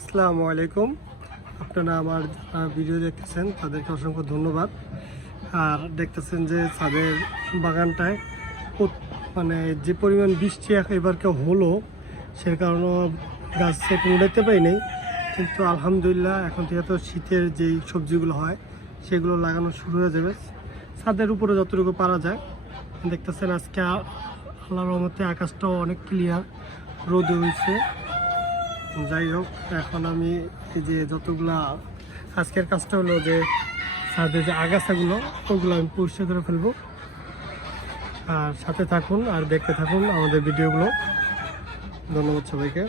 আসসালামু আলাইকুম। আপনারা আমার ভিডিও দেখতেছেন, তাদেরকে অসংখ্য ধন্যবাদ। আর দেখতেছেন যে ছাদের বাগানটায় মানে যে পরিমাণ বৃষ্টি এক- এবারকে হলো, সে কারণে গাছ থেকে উঠাইতে পারি নাই। কিন্তু আলহামদুলিল্লাহ এখন থেকে তো শীতের যেই সবজিগুলো হয়, সেগুলো লাগানো শুরু হয়ে যাবে। ছাদের উপরে যতটুকু পারা যায়। দেখতেছেন আজকে আ- আল্লাহর রহমতে আকাশটাও অনেক ক্লিয়ার রোদ হয়েছে। যাই হোক, এখন আমি এই যে যতগুলা আজকের কাজটা হলো যে ছাদে যে আগাছাগুলো, ওগুলো আমি পরিষ্কার করে ফেলব। আর সাথে থাকুন আর দেখতে থাকুন আমাদের ভিডিওগুলো। ধন্যবাদ সবাইকে।